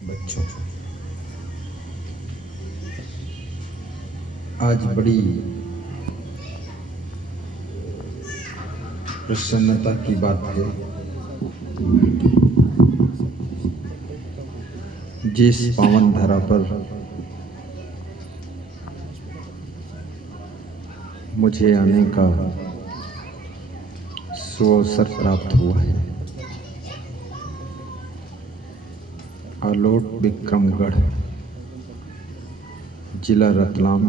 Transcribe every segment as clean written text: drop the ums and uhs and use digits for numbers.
बच्चों, आज बड़ी प्रसन्नता की बात है, जिस पावन धरा पर मुझे आने का सुअवसर प्राप्त हुआ है। आलोट विक्रमगढ़, जिला रतलाम,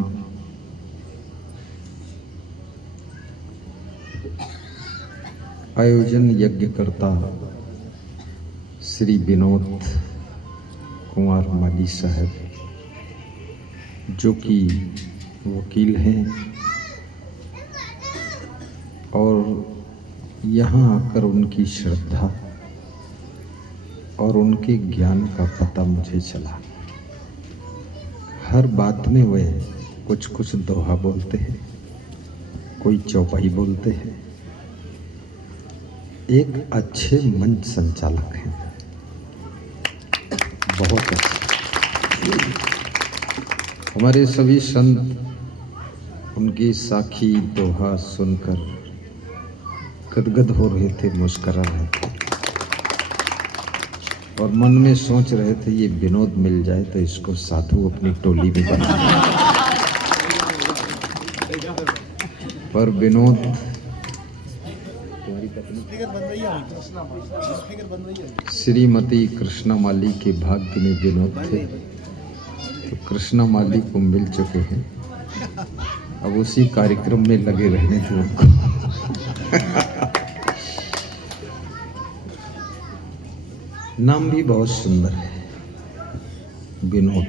आयोजन यज्ञकर्ता श्री विनोद कुमार माली साहब, जो कि वकील हैं और यहाँ आकर उनकी श्रद्धा और उनके ज्ञान का पता मुझे चला। हर बात में वे कुछ कुछ दोहा बोलते हैं, कोई चौपाई बोलते हैं। एक अच्छे मंच संचालक हैं, बहुत अच्छे। हमारे सभी संत उनकी साखी दोहा सुनकर गदगद हो रहे थे, मुस्कुरा रहे थे और मन में सोच रहे थे ये विनोद मिल जाए तो इसको साधु अपनी टोली में बना। पर विनोद श्रीमती कृष्णा माली के भाग्य में विनोद थे, तो कृष्णा माली को मिल चुके हैं। अब उसी कार्यक्रम में लगे रहने थे उनको। नाम भी बहुत सुंदर है, विनोद।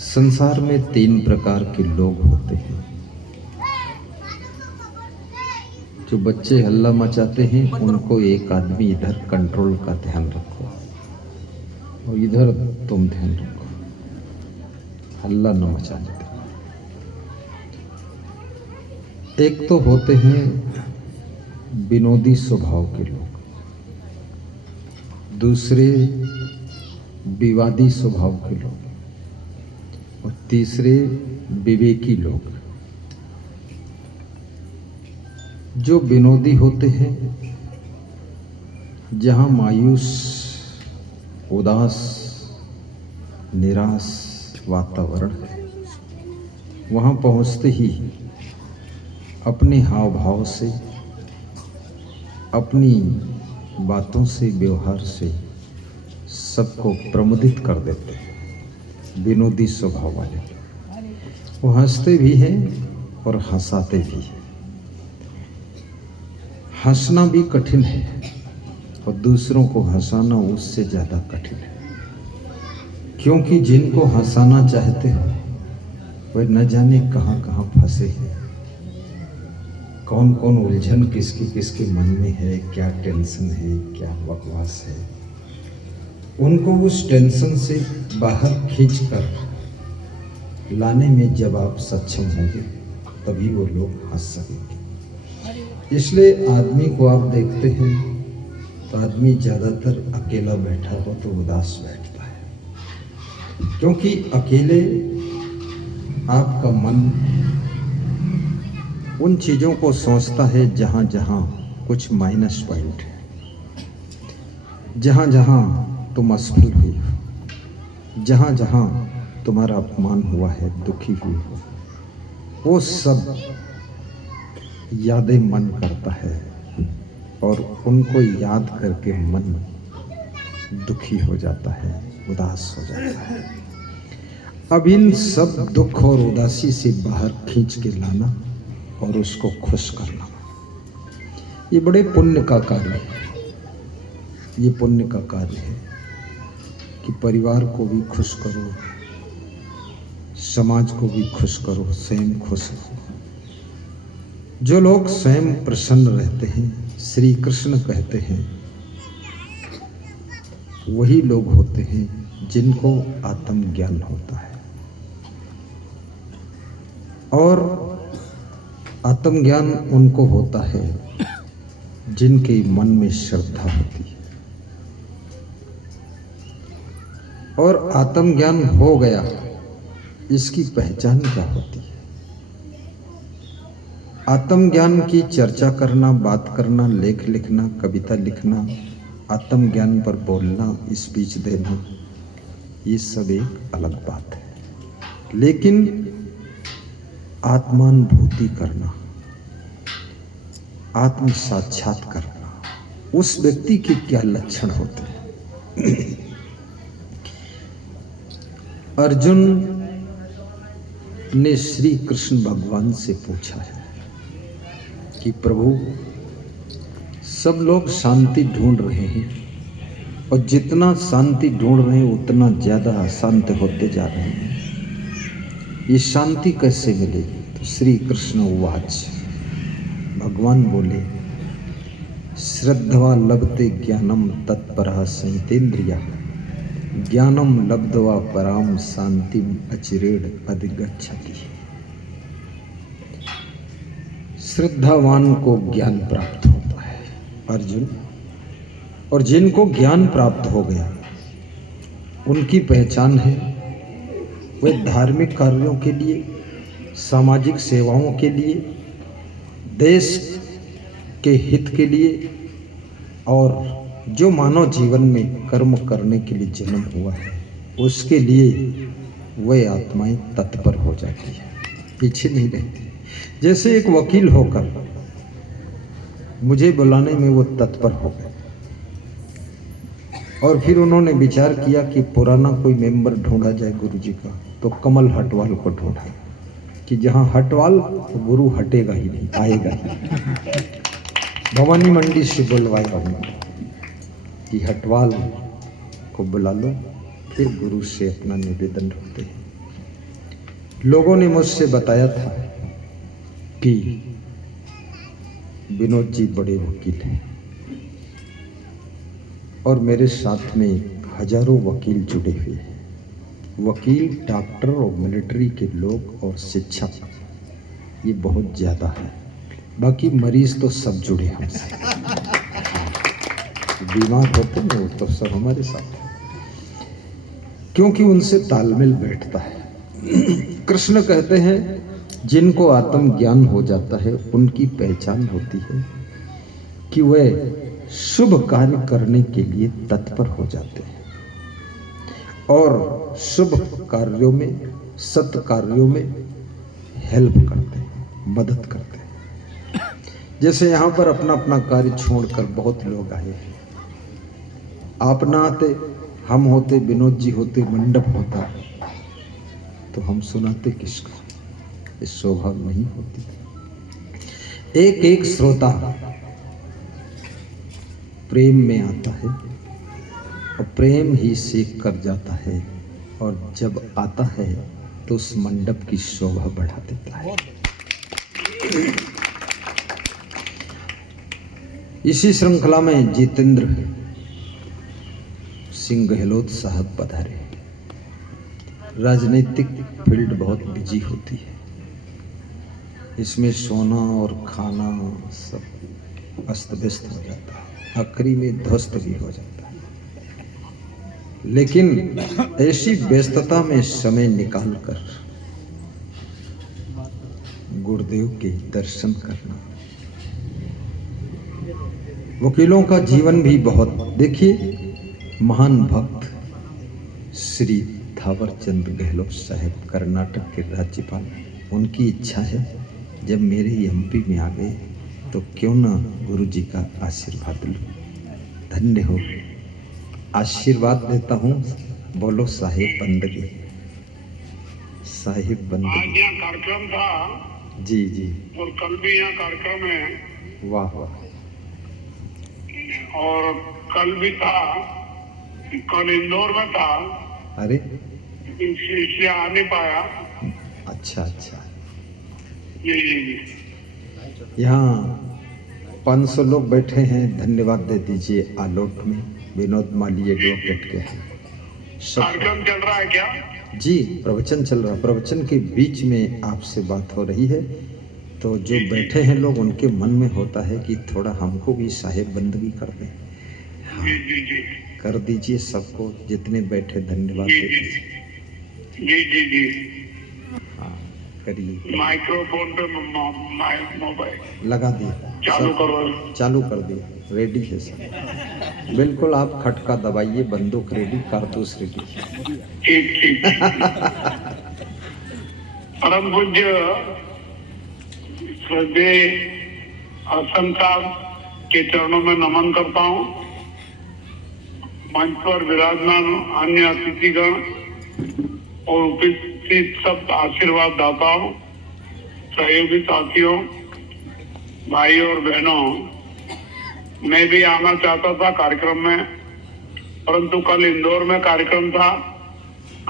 संसार में 3 प्रकार के लोग होते हैं। जो बच्चे हल्ला मचाते हैं उनको एक आदमी इधर कंट्रोल का ध्यान रखो और इधर तुम ध्यान रखो, हल्ला न मचाने दो। एक तो होते हैं विनोदी स्वभाव के लोग, दूसरे विवादी स्वभाव के लोग और तीसरे विवेकी लोग। जो विनोदी होते हैं, जहां मायूस, उदास, निराश वातावरण है, वहां पहुंचते ही अपने हाव भाव से, अपनी बातों से, व्यवहार से सबको प्रमुदित कर देते हैं। विनोदी स्वभाव वाले वो हंसते भी हैं और हंसाते भी हैं। हंसना भी कठिन है और दूसरों को हंसाना उससे ज़्यादा कठिन है, क्योंकि जिनको हंसाना चाहते हो वे न जाने कहाँ कहाँ फंसे हैं। कौन कौन उलझन किसकी किसके मन में है, क्या टेंशन है, क्या बकवास है, उनको उस टेंशन से बाहर खींचकर लाने में जब आप सक्षम होंगे तभी वो लोग हंस सकेंगे। इसलिए आदमी को आप देखते हैं तो आदमी ज़्यादातर अकेला बैठा हो तो उदास बैठता है, क्योंकि अकेले आपका मन उन चीज़ों को सोचता है जहाँ जहाँ कुछ माइनस पॉइंट है, जहाँ जहाँ तुम असफल हुई हो, जहाँ जहाँ तुम्हारा अपमान हुआ है, दुखी हुई हो, वो सब यादें मन करता है और उनको याद करके मन दुखी हो जाता है, उदास हो जाता है। अब इन सब दुख और उदासी से बाहर खींच के लाना और उसको खुश करना, ये बड़े पुण्य का कार्य है। ये पुण्य का कार्य है कि परिवार को भी खुश करो, समाज को भी खुश करो, स्वयं खुश रहो। जो लोग स्वयं प्रसन्न रहते हैं, श्री कृष्ण कहते हैं, वही लोग होते हैं जिनको आत्मज्ञान होता है। और आत्मज्ञान उनको होता है जिनके मन में श्रद्धा होती है। और आत्मज्ञान हो गया, इसकी पहचान क्या होती है? आत्मज्ञान की चर्चा करना, बात करना, लेख लिखना, कविता लिखना, आत्मज्ञान पर बोलना, स्पीच देना, ये सब एक अलग बात है। लेकिन आत्मानुभूति करना, आत्म साक्षात करना, उस व्यक्ति के क्या लक्षण होते हैं? अर्जुन ने श्री कृष्ण भगवान से पूछा है कि प्रभु, सब लोग शांति ढूंढ रहे हैं और जितना शांति ढूंढ रहे हैं उतना ज्यादा अशांत होते जा रहे हैं, ये शांति कैसे मिलेगी? तो श्री कृष्ण उवाच, भगवान बोले, श्रद्धवा लभते ज्ञानम तत्परः संयतेन्द्रिया, ज्ञानम लब्ध्वा पराम शांतिम अचिरेण अधिगच्छति। श्रद्धावान को ज्ञान प्राप्त होता है अर्जुन, और जिनको ज्ञान प्राप्त हो गया उनकी पहचान है, वे धार्मिक कार्यों के लिए, सामाजिक सेवाओं के लिए, देश के हित के लिए और जो मानव जीवन में कर्म करने के लिए जन्म हुआ है उसके लिए वह आत्माएं तत्पर हो जाती है, पीछे नहीं रहती। जैसे एक वकील होकर मुझे बुलाने में वो तत्पर हो गए और फिर उन्होंने विचार किया कि पुराना कोई मेंबर ढूंढा जाए गुरुजी का, तो कमल हटवाल को ढूंढा कि जहां हटवाल तो गुरु हटेगा ही नहीं, आएगा ही। भवानी मंडी से बुलवाया हूँ कि हटवाल को बुला लो, फिर गुरु से अपना निवेदन रखते हैं। लोगों ने मुझसे बताया था कि विनोद जी बड़े वकील हैं और मेरे साथ में हजारों वकील जुड़े हुए हैं, वकील, डॉक्टर और मिलिट्री के लोग और शिक्षक, ये बहुत ज़्यादा है। बाकी मरीज तो सब जुड़े हमसे, बीमार होते हैं वो तो सब हमारे साथ है, क्योंकि उनसे तालमेल बैठता है। कृष्ण कहते हैं जिनको आत्मज्ञान हो जाता है उनकी पहचान होती है कि वे शुभ कार्य करने के लिए तत्पर हो जाते हैं और शुभ कार्यों में, सत् कार्यों में हेल्प करते हैं, मदद करते हैं। जैसे यहाँ पर अपना अपना कार्य छोड़कर बहुत लोग आए हैं, आप ना आते, हम होते, विनोद जी होते, मंडप होता, तो हम सुनाते किसको? इस शोभा नहीं होती। एक एक श्रोता प्रेम में आता है और प्रेम ही सीख कर जाता है, और जब आता है तो उस मंडप की शोभा बढ़ा देता है। इसी श्रृंखला में जितेंद्र सिंह गहलोत साहब पधारे। राजनीतिक फील्ड बहुत बिजी होती है, इसमें सोना और खाना सब अस्त व्यस्त हो जाता है, आखिरी में ध्वस्त भी हो जाता है। लेकिन ऐसी व्यस्तता में समय निकालकर गुरुदेव के दर्शन करना, वकीलों का जीवन भी बहुत, देखिए महान भक्त श्री थावरचंद गहलोत साहब कर्नाटक के राज्यपाल, उनकी इच्छा है जब मेरे एमपी में आ गए तो क्यों ना गुरु जी का आशीर्वाद लूं। धन्य हो, आशीर्वाद देता हूँ, बोलो साहिब बंदगी, साहिब बंदगी। आज यहाँ कार्यक्रम था जी जी, और कल भी यहाँ कार्यक्रम है। वाह वाह। और कल भी था, कल इंदौर में था। अरे इसलिए आ नहीं पाया। अच्छा अच्छा। जी। यहाँ 500 लोग बैठे हैं, धन्यवाद दे दीजिए। आलोट में विनोद माली एडवोकेट के कार्यक्रम चल रहा है क्या? जी, प्रवचन चल रहा। प्रवचन के बीच में आपसे बात हो रही है, तो जो बैठे हैं लोग उनके मन में होता है कि थोड़ा हमको भी साहिब बंदगी कर दें। जी। कर दीजिए सबको, जितने बैठे धन्यवाद जी दीजिए। जी जी जी। हाँ करिए, माइक्रोफोन पे मोबाइल लगा दिए, चालू सब करो। चालू कर दिया, रेडी है सब। बिल्कुल आप खटका दबाइए, बंदूक रेडी, कारतूस रेडी। ठीक ठीक। परम पूज्य श्रद्धेय हसन साहब के चरणों में नमन करता हूँ। मंच पर विराजमान अन्य अतिथिगण और उपस्थित सब आशीर्वाद दाताओं, सहयोगी साथियों, भाई और बहनों, मैं भी आना चाहता था कार्यक्रम में, परंतु कल इंदौर में कार्यक्रम था,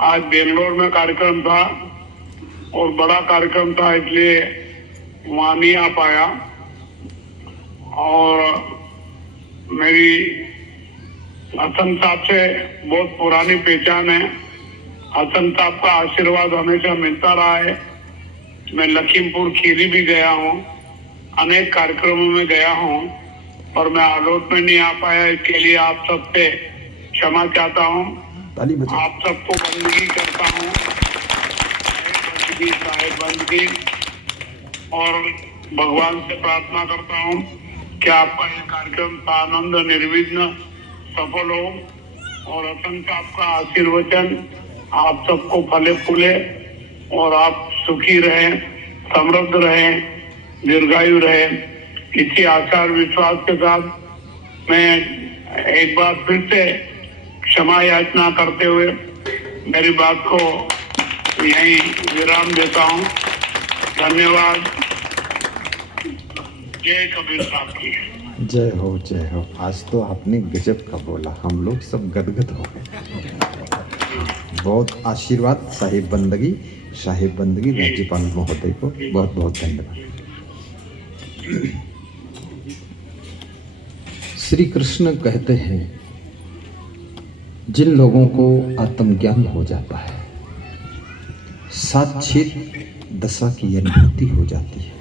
आज बेंगलोर में कार्यक्रम था और बड़ा कार्यक्रम था, इसलिए वहां नहीं आ पाया। और मेरी हसन साहब से बहुत पुरानी पहचान है। हसन साहब का आशीर्वाद हमेशा मिलता रहा है। मैं लखीमपुर खीरी भी गया हूँ, अनेक कार्यक्रमों में गया हूँ, और मैं आलोट में नहीं आ पाया, इसके लिए आप सबसे क्षमा चाहता हूँ। ताली बजाओ। आप सबको बंदगी करता हूँ, साहेब बंदगी, और भगवान से प्रार्थना करता हूँ कि आपका ये कार्यक्रम आनंद निर्विघ्न सफल हो और हसन साहब का आशीर्वचन आप सबको फले फूले और आप सुखी रहें, समृद्ध रहें, दीर्घायु रहें। इसी आशा और विश्वास के साथ मैं एक बार फिर से क्षमा याचना करते हुए मेरी बात को यहीं विराम देता हूँ। धन्यवाद। जय कबीर साहब की। जय हो जय हो। आज तो आपने गजब का बोला, हम लोग सब गदगद हो गए। बहुत आशीर्वाद। साहिब बंदगी राज्यपाल महोदय को बहुत बहुत धन्यवाद। श्री कृष्ण कहते हैं, जिन लोगों को आत्मज्ञान हो जाता है, साक्षित दशा की अनुभूति हो जाती है,